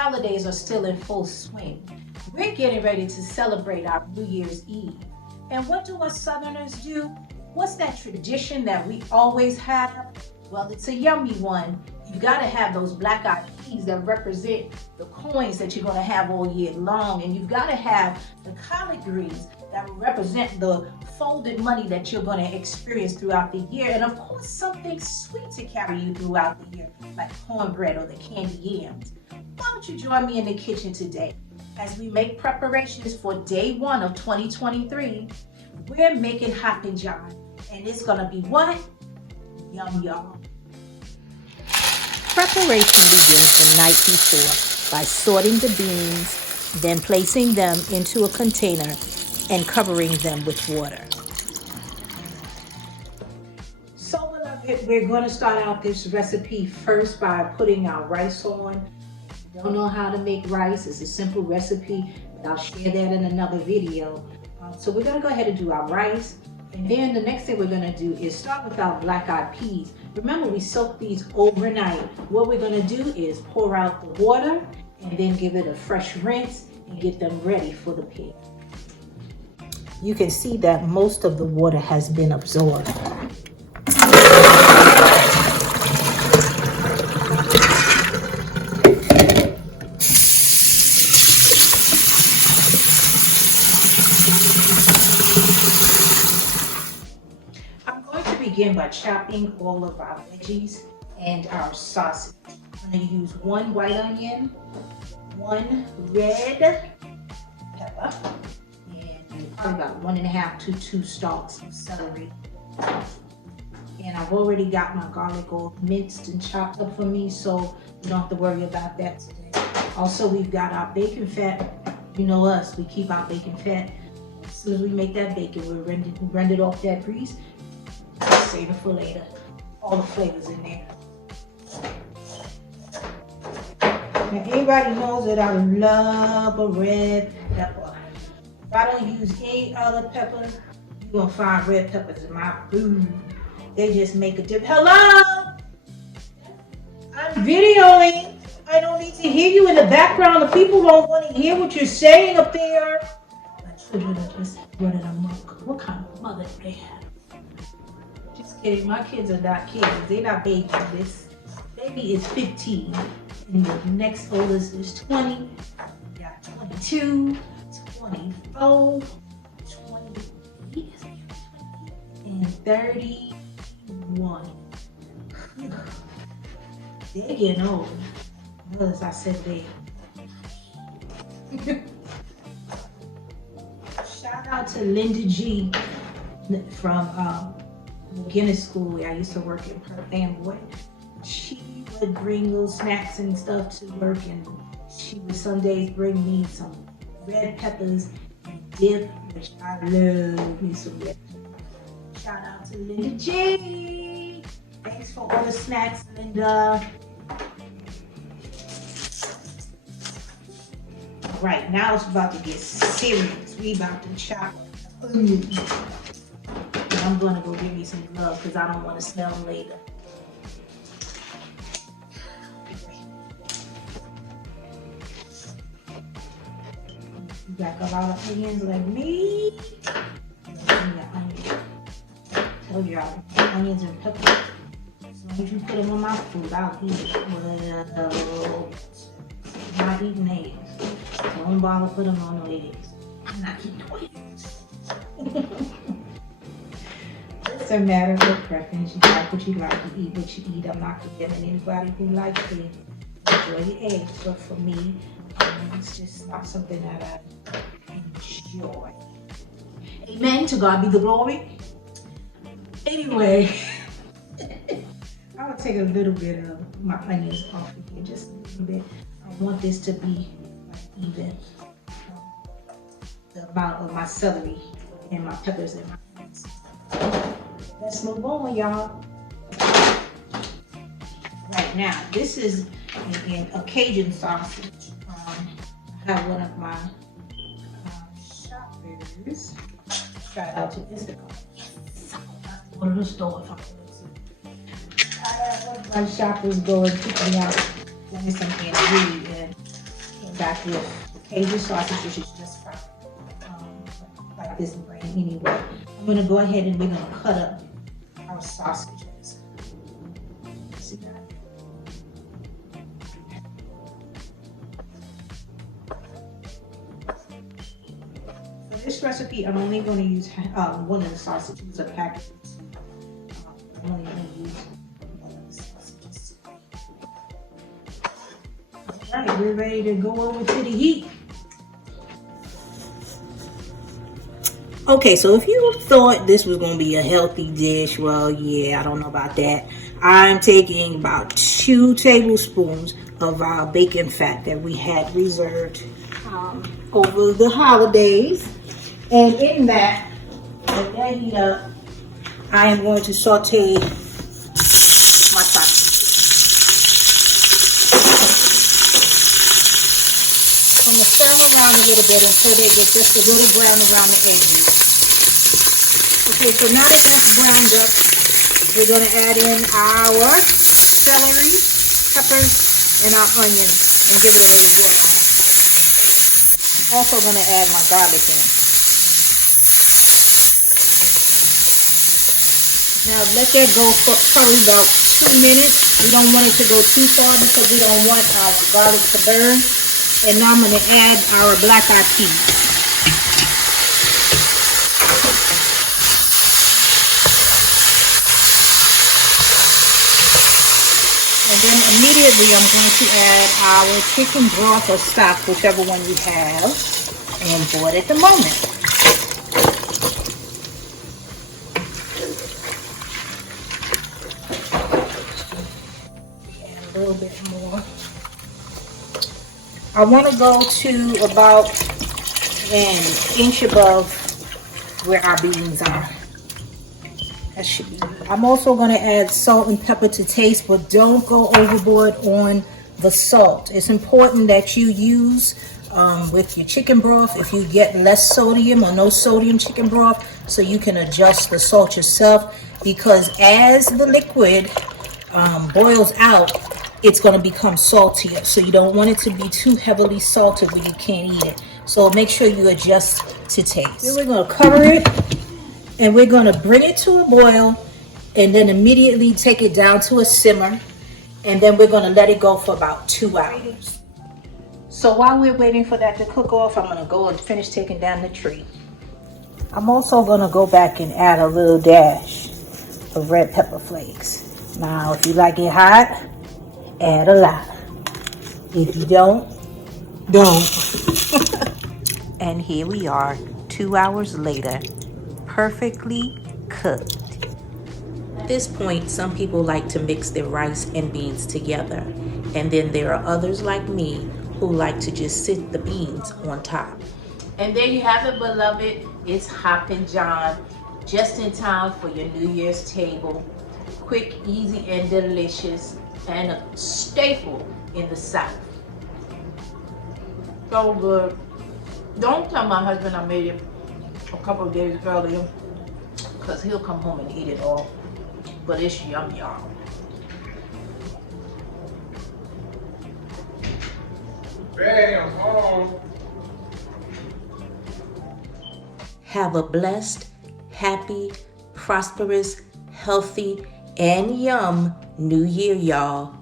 holidays are still in full swing. We're getting ready to celebrate our New Year's Eve. And what do us Southerners do? What's that tradition that we always have? Well, it's a yummy one. You gotta have those black-eyed peas that represent the coins that you're gonna have all year long. And you've gotta have the collard greens that will represent the folded money that you're gonna experience throughout the year. And of course, something sweet to carry you throughout the year, like cornbread or the candy yams. Why don't you join me in the kitchen today as we make preparations for day one of 2023. We're making Hoppin John, and it's gonna be what? Yum, y'all. Preparation begins the night before by sorting the beans, then placing them into a container and covering them with water. So beloved, we're going to start out this recipe first by putting our rice on. If you don't know how to make rice, it's a simple recipe, but I'll share that in another video. So we're going to go ahead and do our rice. And then the next thing we're going to do is start with our black-eyed peas. Remember, we soaked these overnight. What we're going to do is pour out the water and then give it a fresh rinse and get them ready for the pan. You can see that most of the water has been absorbed. I'm going to begin by chopping all of our veggies and our sausage. I'm going to use 1 white onion, 1 red pepper, and probably about 1.5 to 2 stalks of celery. And I've already got my garlic all minced and chopped up for me, so you don't have to worry about that today. Also, we've got our bacon fat. You know us, we keep our bacon fat. As soon as we make that bacon, we'll rend it off that grease. Save it for later. All the flavors in there. Now, everybody knows that I love a red pepper. If I don't use any other pepper, you're gonna find red peppers in my food. They just make a difference. Hello? I'm videoing. I don't need to hear you in the background. The people don't want to hear what you're saying up there. My children are just running amok. What kind of mother do they have? Just kidding. My kids are not kids. They're not babies. This baby is 15. And the next oldest is 20. We got 22, 24, 28, and 31. They're getting old. As I said, they. Shout out to Linda G from McGinnis School, where I used to work in Perth Amboy. She would bring little snacks and stuff to work, and she would some days bring me some red peppers and dip, which I love me some red peppers. Shout out to Linda G. Thanks for all the snacks, Linda. Right, now it's about to get serious. We about to chop onions. And I'm gonna go get me some gloves because I don't want to smell them later. You got a lot of onions like me. Tell y'all, onions and peppers. As long as you put them on my food, I'll eat it. Well, not eating eggs. Don't bother put them on no eggs. I'm not eating no eggs. It's a matter of preference. You like what you like, you eat what you eat. I'm not condemning anybody who likes to enjoy the eggs, but for me, it's just not something that I enjoy. Amen. To God be the glory. Anyway, I will take a little bit of my onions off of here, just a little bit. I want this to be even the amount of my celery and my peppers and my onions. Let's move on, y'all. Right now, this is a Cajun sausage. I have one of my shoppers. Shout out to Instagram. Go to the store if I have one of my shoppers go and pick me out. Give me some ingredient. back with Cajun sausage, which is just fine. Like this brand anyway. I'm gonna go ahead and we're gonna cut up our sausages. See that? For this recipe, I'm only going to use one of the sausages, a packet. I'm only going to use one of the sausages. All right, we're ready to go over to the heat. Okay, so if you thought this was going to be a healthy dish, well, yeah, I don't know about that. I'm taking about 2 tablespoons of our bacon fat that we had reserved over the holidays. And in that, when that heat up, I am going to saute my sausage. I'm going to stir them around a little bit until they get just a little brown around the edges. Okay, so now that that's browned up, we're going to add in our celery, peppers, and our onions and give it a little boil on. I'm also going to add my garlic in. Now let that go for probably about 2 minutes. We don't want it to go too far because we don't want our garlic to burn. And now I'm going to add our black-eyed peas. And then immediately I'm going to add our chicken broth or stock, whichever one you have, and boil at the moment. Add a little bit more. I want to go to about an inch above where our beans are. That should be good. I'm also going to add salt and pepper to taste, but don't go overboard on the salt. It's important that you use with your chicken broth, if you get less sodium or no sodium chicken broth, so you can adjust the salt yourself, because as the liquid boils out, it's going to become saltier. So you don't want it to be too heavily salted where you can't eat it. So make sure you adjust to taste. Then we're going to cover it and we're going to bring it to a boil and then immediately take it down to a simmer. And then we're going to let it go for about 2 hours. So while we're waiting for that to cook off, I'm going to go and finish taking down the tree. I'm also going to go back and add a little dash of red pepper flakes. Now, if you like it hot, add a lot. If you don't. And here we are, 2 hours later, perfectly cooked. At this point, some people like to mix their rice and beans together. And then there are others like me who like to just sit the beans on top. And there you have it, beloved. It's Hoppin John, just in time for your New Year's table. Quick, easy, and delicious, and a staple in the South. So good. Don't tell my husband I made it a couple of days earlier, because he'll come home and eat it all. But it's yum, y'all. Bam, home. Have a blessed, happy, prosperous, healthy, and yum New Year, y'all.